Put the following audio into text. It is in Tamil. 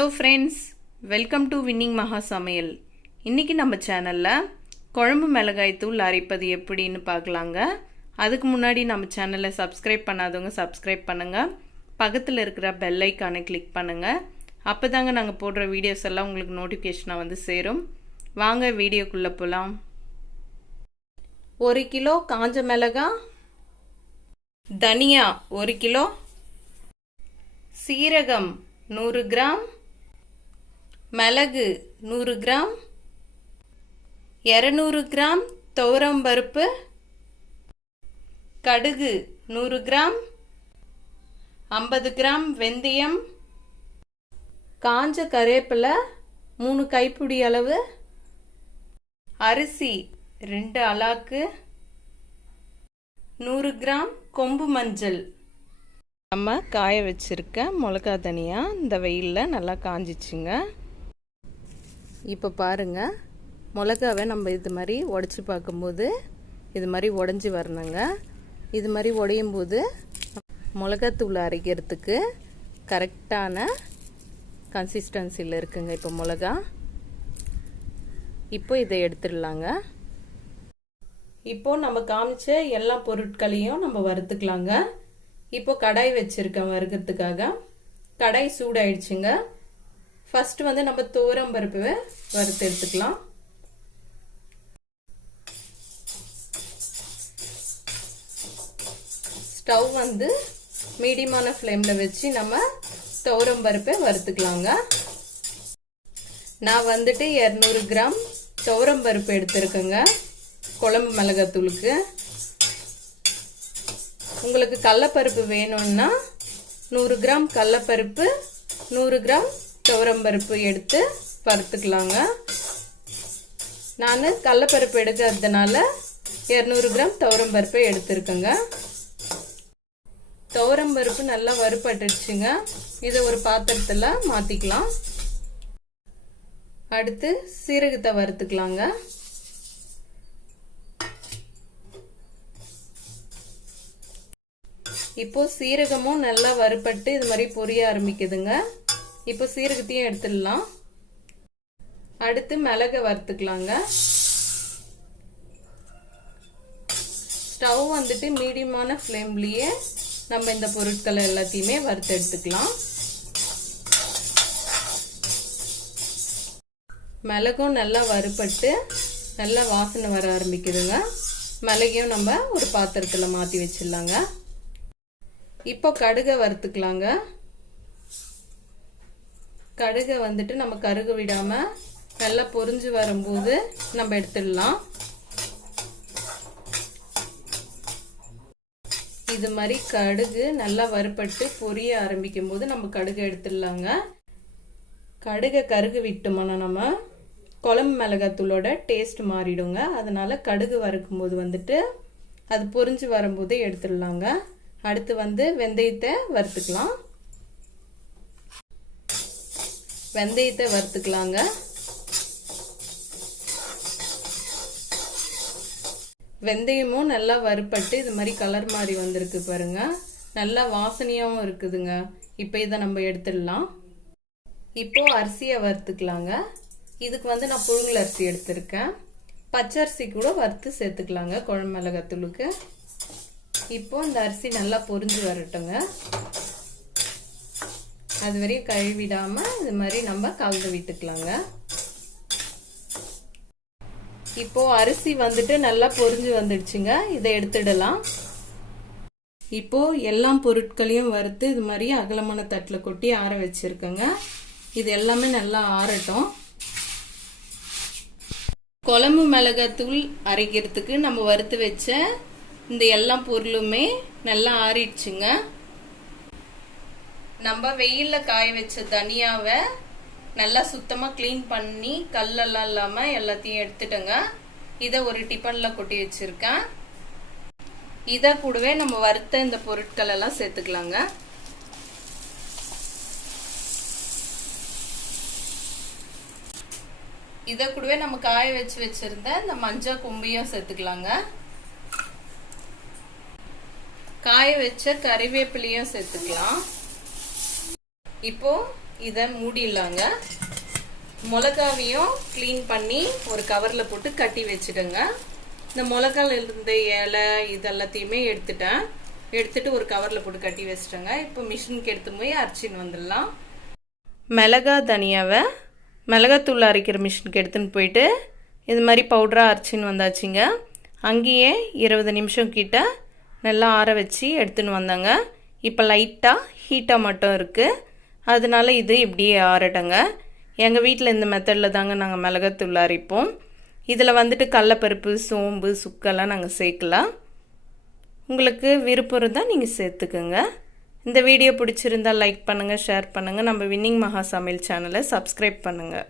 Hello friends, welcome to winning மகா சமையல். இன்றைக்கி நம்ம சேனலில் குழம்பு மிளகாய் தூள் அரைப்பது எப்படின்னு பார்க்கலாங்க. அதுக்கு முன்னாடி நம்ம சேனலை சப்ஸ்கிரைப் பண்ணாதவங்க சப்ஸ்கிரைப் பண்ணுங்கள். பக்கத்தில் இருக்கிற பெல் ஐக்கானை கிளிக் பண்ணுங்கள். அப்போ தாங்க நாங்கள் போடுற வீடியோஸ் எல்லாம் உங்களுக்கு நோட்டிஃபிகேஷனாக வந்து சேரும். வாங்க வீடியோக்குள்ளே போகலாம். 1 கிலோ காஞ்ச மிளகாய், தனியா 1 கிலோ, சீரகம் 100 கிராம், மிளகு 100 கிராம், 200 கிராம் துவரம் பருப்பு, கடுகு 100 கிராம், 50 கிராம் வெந்தயம், காஞ்ச கருவேப்பிலை 3 கைப்பிடி அளவு, அரிசி 2 அலாக்கு, 100 கிராம் கொம்பு மஞ்சள். நம்ம காய வச்சுருக்க மிளகா தனியா இந்த வெயிலில் நல்லா காஞ்சிச்சுங்க. இப்போ பாருங்கள், மிளகாவை நம்ம இது மாதிரி உடச்சி பார்க்கும்போது இது மாதிரி உடஞ்சி வரணுங்க. இது மாதிரி உடையும் போது மிளகாத்தூள் அரைக்கிறதுக்கு கரெக்டான கன்சிஸ்டன்சியில் இருக்குங்க. இப்போ மிளகா இப்போ இதை எடுத்துடலாங்க. இப்போ நம்ம காமிச்ச எல்லா பொருட்களையும் நம்ம வறுத்துக்கலாங்க. இப்போ கடாய் வச்சிருக்கேன் வறுக்கிறதுக்காக. கடாய் சூடாயிடுச்சுங்க. ஃபர்ஸ்ட் வந்து நம்ம துவரம் பருப்பு வறுத்து எடுத்துக்கலாம். ஸ்டவ் வந்து மீடியமான ஃப்ளேமில் வச்சு நம்ம துவரம் பருப்பை வறுத்துக்கலாங்க. நான் வந்துட்டு 200 கிராம் துவரம் பருப்பு எடுத்துருக்கேங்க குழம்பு மிளகாத்தூளுக்கு. உங்களுக்கு கடலைப்பருப்பு வேணும்னா 100 கிராம் கடலைப்பருப்பு, 100 கிராம் துவரம்பருப்பு எடுத்து வறுத்துக்கலாங்க. நான் கடலைப்பருப்பு எடுக்கிறதுனால 200 கிராம் துவரம்பருப்பை எடுத்துருக்கேங்க. துவரம்பருப்பு நல்லா வறுபட்டுடுச்சுங்க. இதை ஒரு பாத்திரத்தில் மாற்றிக்கலாம். அடுத்து சீரகத்தை வறுத்துக்கலாங்க. இப்போ சீரகமும் நல்லா வறுபட்டு இது மாதிரி பொரிய ஆரம்பிக்குதுங்க. இப்போ சீரகத்தையும் எடுத்துடலாம். அடுத்து மிளகை வறுத்துக்கலாங்க. ஸ்டவ் வந்துட்டு மீடியமான ஃப்ளேம்லயே நம்ம இந்த பொருட்களை எல்லாத்தையுமே வறுத்து எடுத்துக்கலாம். மிளகும் நல்லா வறுபட்டு நல்லா வாசனை வர ஆரம்பிக்குதுங்க. மிளகையும் நம்ம ஒரு பாத்திரத்தில் மாற்றி வச்சிடலாங்க. இப்போ கடுகை வறுத்துக்கலாங்க. கடுகை வந்துட்டு நம்ம கருக விடாம நல்லா பொரிஞ்சு வரும்போது நம்ம எடுத்துடலாம். இது மாதிரி கடுகு நல்லா வறுபட்டு பொரிய ஆரம்பிக்கும் போது நம்ம கடுகை எடுத்துடலாங்க. கடுகை கருகு விட்டோம்னா நம்ம குழம்பு மிளகாத்தூளோட டேஸ்ட் மாறிடுங்க. அதனால கடுகு வறுக்கும் போது வந்துட்டு அது பொரிஞ்சு வரும்போதே எடுத்துடலாங்க. அடுத்து வந்து வெந்தயத்தை வறுத்துக்கலாம். வெந்தயத்தை வறுத்துக்கலாங்க. வெந்தயமும் நல்லா வறுபட்டு இது மாதிரி கலர் மாதிரி வந்திருக்கு பாருங்க. நல்லா வாசனையாகவும் இருக்குதுங்க. இப்போ இதை நம்ம எடுத்துடலாம். இப்போ அரிசியை வறுத்துக்கலாங்க. இதுக்கு வந்து நான் புழுங்கல் அரிசி எடுத்திருக்கேன். பச்சரிசி கூட வறுத்து சேர்த்துக்கலாங்க குழம்பு மிளகாத்தூளுக்கு. இப்போ இந்த அரிசி நல்லா பொரிஞ்சு வரட்டுங்க. அது வரையும் கழுவிடாம இது மாதிரி நம்ம கலந்து விட்டுக்கலாங்க. இப்போ அரிசி வந்துட்டு நல்லா பொரிஞ்சு வந்துடுச்சுங்க. இதை எடுத்துடலாம். இப்போ எல்லா பொருட்களையும் வறுத்து இது மாதிரி அகலமான தட்டில் கொட்டி ஆற வச்சிருக்கேங்க. இது எல்லாமே நல்லா ஆறட்டும். குழம்பு மிளகாத்தூள் அரைக்கிறதுக்கு நம்ம வறுத்து வச்ச இந்த எல்லா பொருளுமே நல்லா ஆறிடுச்சுங்க. நம்ம வெயில்ல காய வச்ச தனியாவை நல்லா சுத்தமா கிளீன் பண்ணி கல்லெல்லாம் இல்லாம எல்லாத்தையும் எடுத்துட்டேங்க. இதை ஒரு டிஃபன்ல கொட்டி வச்சிருக்கேன். இதை கூடவே நம்ம வறுத்த இந்த பொருட்கள் எல்லாம் சேர்த்துக்கலாங்க. இதை கூடவே நம்ம காய வச்சிருந்த இந்த மஞ்சள் கொம்பையும் சேர்த்துக்கலாங்க. காய வச்ச கறிவேப்பிலையும் சேர்த்துக்கலாம். இப்போ இதை மூடிடலாங்க. மிளகாவையும் க்ளீன் பண்ணி ஒரு கவரில் போட்டு கட்டி வச்சுடுங்க. இந்த மிளகால இருந்த இலை இதெல்லாத்தையுமே எடுத்துட்டு ஒரு கவரில் போட்டு கட்டி வச்சுட்டேங்க. இப்போ மிஷினுக்கு எடுத்து போய் அரைச்சின்னு வந்துடலாம். மிளகாய் தனியாவை மிளகாத்தூள் அரைக்கிற மிஷினுக்கு எடுத்துன்னு போயிட்டு இது மாதிரி பவுடராக அரைச்சின்னு வந்தாச்சுங்க. அங்கேயே 20 நிமிஷம் கிட்ட நல்லா ஆற வச்சு எடுத்துன்னு வந்தாங்க. இப்போ லைட்டாக ஹீட்டாக மட்டும் இருக்குது, அதனால இது இப்படியே ஆறட்டங்க. எங்கள் வீட்டில் இந்த மெத்தடில் தாங்க நாங்கள் மிளகாத்தூள் அரைப்போம். இதில் வந்துட்டு கடலப்பருப்பு, சோம்பு, சுக்கெல்லாம் நாங்கள் சேர்க்கலாம். உங்களுக்கு விருப்பம் இருந்தால் நீங்கள் சேர்த்துக்குங்க. இந்த வீடியோ பிடிச்சிருந்தால் லைக் பண்ணுங்கள், ஷேர் பண்ணுங்கள். நம்ம வின்னிங் மகா சமையல் சேனலை சப்ஸ்கிரைப் பண்ணுங்கள்.